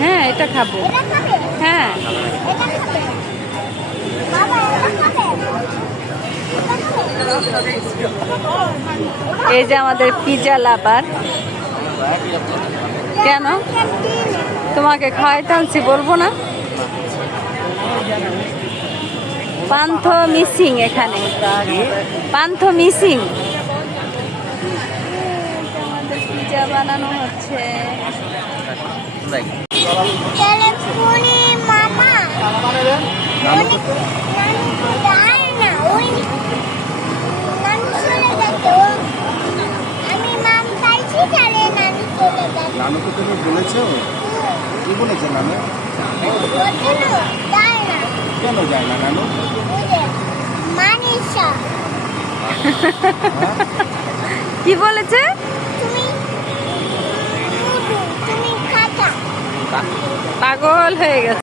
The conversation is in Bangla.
হ্যাঁ এটা খাবো। হ্যাঁ এই যে আমাদের পিজা লাভার। কেন তোমাকে খাওয়াইতে আনছি বলবো না? পান্থ মিসিং এখানে, পান্থ মিসিং। আমাদের পিজা বানানো হচ্ছে। নানুকে তুমি বলেছো? কি বলেছে নানু? কেন যায় না নানু? কি বলেছে? পাগল হয়ে গেছে।